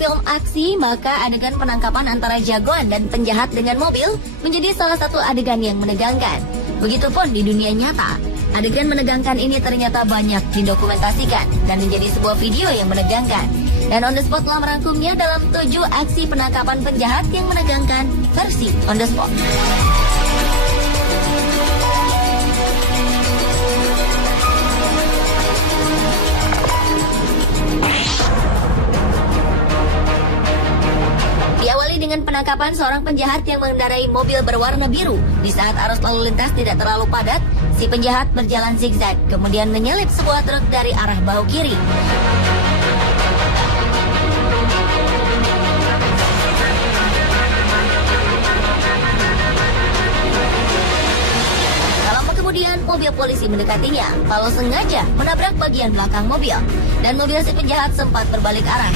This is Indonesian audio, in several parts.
film aksi, maka adegan penangkapan antara jagoan dan penjahat dengan mobil menjadi salah satu adegan yang menegangkan. Begitupun di dunia nyata, adegan menegangkan ini ternyata banyak didokumentasikan dan menjadi sebuah video yang menegangkan. Dan On The Spot telah merangkumnya dalam 7 aksi penangkapan penjahat yang menegangkan versi On The Spot. Diawali dengan penangkapan seorang penjahat yang mengendarai mobil berwarna biru. Di saat arus lalu lintas tidak terlalu padat, si penjahat berjalan zigzag, kemudian menyelip sebuah truk dari arah bahu kiri. Kemudian mobil polisi mendekatinya, lalu sengaja menabrak bagian belakang mobil, dan mobil si penjahat sempat berbalik arah.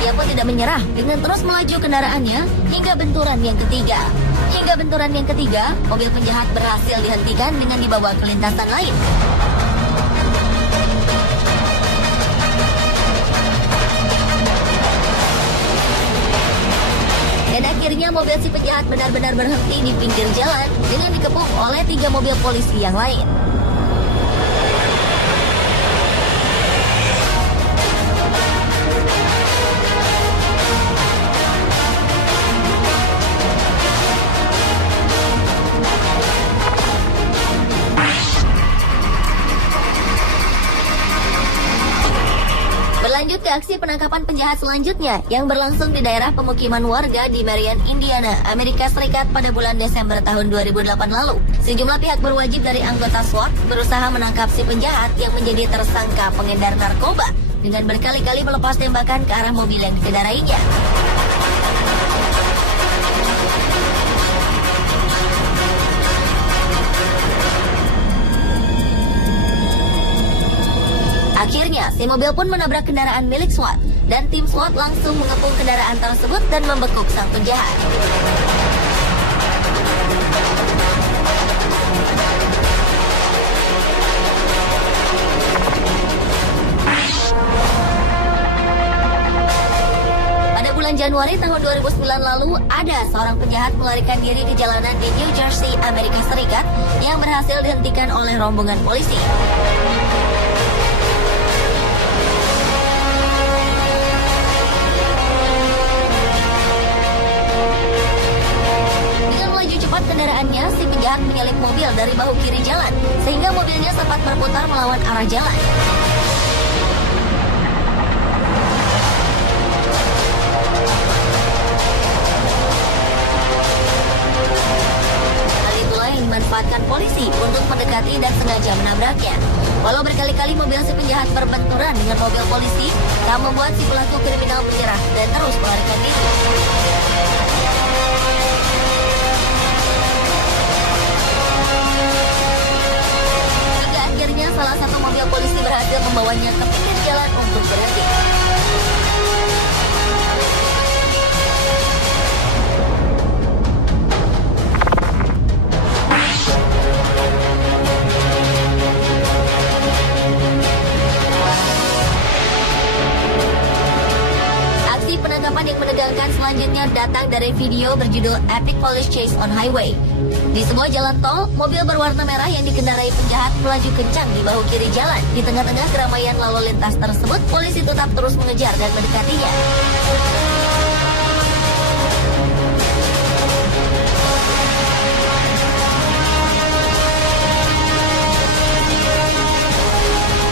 Dia pun tidak menyerah dengan terus melaju kendaraannya hingga benturan yang ketiga. Hingga benturan yang ketiga, mobil penjahat berhasil dihentikan dengan dibawa ke lintasan lain. Dan akhirnya mobil si penjahat benar-benar berhenti di pinggir jalan dengan dikepung oleh 3 mobil polisi yang lain. Berlanjut ke aksi penangkapan penjahat selanjutnya yang berlangsung di daerah pemukiman warga di Marion, Indiana, Amerika Serikat pada bulan Desember tahun 2008 lalu. Sejumlah pihak berwajib dari anggota SWAT berusaha menangkap si penjahat yang menjadi tersangka pengedar narkoba dengan berkali-kali melepas tembakan ke arah mobil yang dikendarainya. Akhirnya, si mobil pun menabrak kendaraan milik SWAT, dan tim SWAT langsung mengepung kendaraan tersebut dan membekuk sang penjahat. Pada bulan Januari tahun 2009 lalu, ada seorang penjahat melarikan diri di jalanan di New Jersey, Amerika Serikat, yang berhasil dihentikan oleh rombongan polisi. Kendaraannya, si penjahat menyalip mobil dari bahu kiri jalan, sehingga mobilnya sempat berputar melawan arah jalan. Hal itulah yang dimanfaatkan polisi untuk mendekati dan sengaja menabraknya. Walau berkali-kali mobil si penjahat berbenturan dengan mobil polisi, tak membuat si pelaku kriminal menyerah dan terus melarikan diri. Akhirnya salah satu mobil polisi berhasil membawanya ke pinggir jalan untuk berhenti. Aksi penangkapan yang menegangkan selanjutnya datang dari video berjudul Epic Police Chase on Highway. Di sebuah jalan tol, mobil berwarna merah yang dikendarai penjahat melaju kencang di bahu kiri jalan. Di tengah-tengah keramaian lalu lintas tersebut, polisi tetap terus mengejar dan mendekatinya.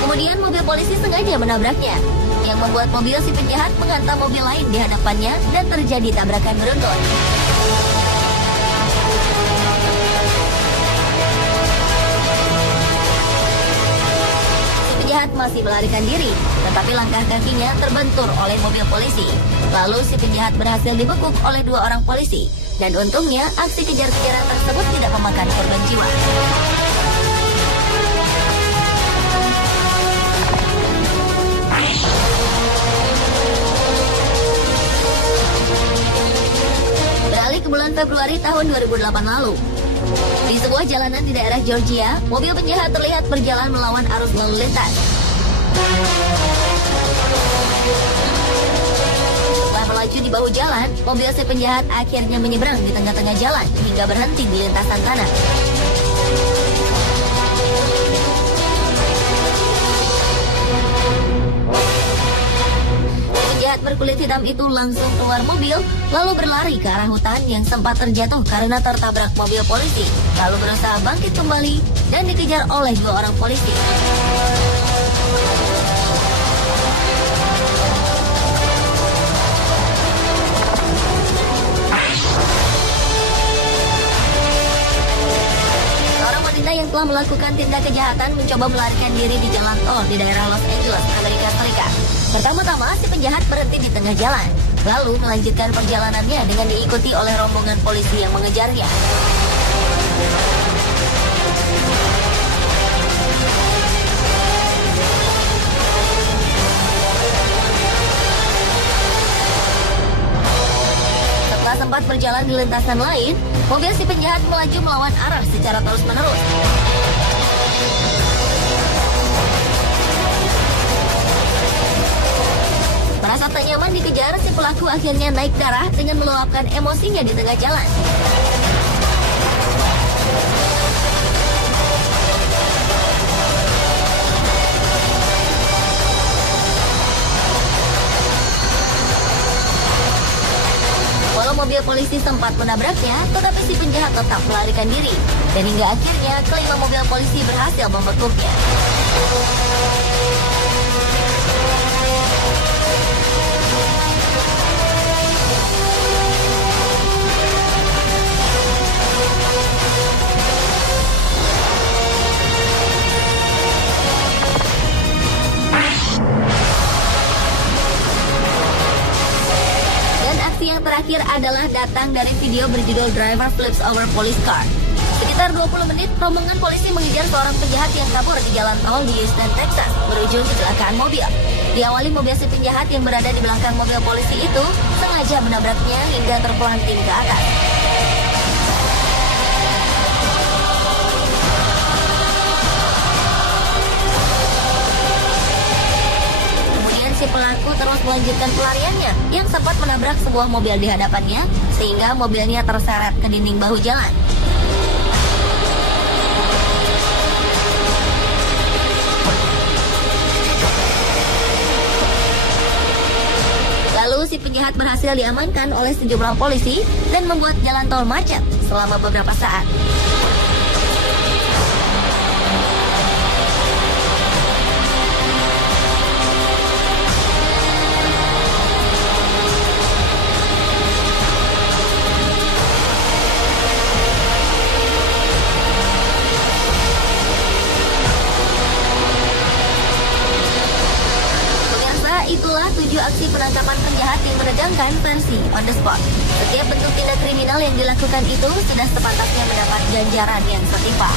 Kemudian mobil polisi sengaja menabraknya, yang membuat mobil si penjahat menghantam mobil lain di hadapannya dan terjadi tabrakan beruntun. Penjahat masih melarikan diri, tetapi langkah kakinya terbentur oleh mobil polisi. Lalu si penjahat berhasil dibekuk oleh 2 orang polisi, dan untungnya aksi kejar-kejaran tersebut tidak memakan korban jiwa. Beralih ke bulan Februari tahun 2008 lalu, Di sebuah jalanan di daerah Georgia, mobil penjahat terlihat berjalan melawan arus lalu lintas. Setelah melaju di bahu jalan, mobil si penjahat akhirnya menyeberang di tengah-tengah jalan hingga berhenti di lintasan tanah. Penjahat berkulit hitam itu langsung keluar mobil, lalu berlari ke arah hutan yang sempat terjatuh karena tertabrak mobil polisi, lalu berusaha bangkit kembali dan dikejar oleh 2 orang polisi. Seorang wanita yang telah melakukan tindak kejahatan mencoba melarikan diri di jalan tol di daerah Los Angeles, Amerika Serikat. Pertama-tama, si penjahat berhenti di tengah jalan, lalu melanjutkan perjalanannya dengan diikuti oleh rombongan polisi yang mengejarnya. Setelah sempat berjalan di lintasan lain, mobil si penjahat melaju melawan arah secara terus-menerus. Merasa tak nyaman dikejar, si pelaku akhirnya naik darah dengan meluapkan emosinya di tengah jalan. Walau mobil polisi sempat menabraknya, tetapi si penjahat tetap melarikan diri. Dan hingga akhirnya, kelima mobil polisi berhasil membekuknya. Yang terakhir adalah datang dari video berjudul Driver Flips Over Police Car. Sekitar 20 menit, rombongan polisi mengejar seorang penjahat yang kabur di jalan tol di Houston, Texas, berujung kecelakaan mobil. Diawali, mobil si penjahat yang berada di belakang mobil polisi itu sengaja menabraknya hingga terpelanting ke atas. Si pelaku terus melanjutkan pelariannya yang sempat menabrak sebuah mobil di hadapannya sehingga mobilnya terseret ke dinding bahu jalan. Lalu si penjahat berhasil diamankan oleh sejumlah polisi dan membuat jalan tol macet selama beberapa saat. Itulah 7 aksi penangkapan penjahat yang menegangkan versi on the spot. Setiap bentuk tindak kriminal yang dilakukan itu sudah sepantasnya mendapat ganjaran yang setimpal.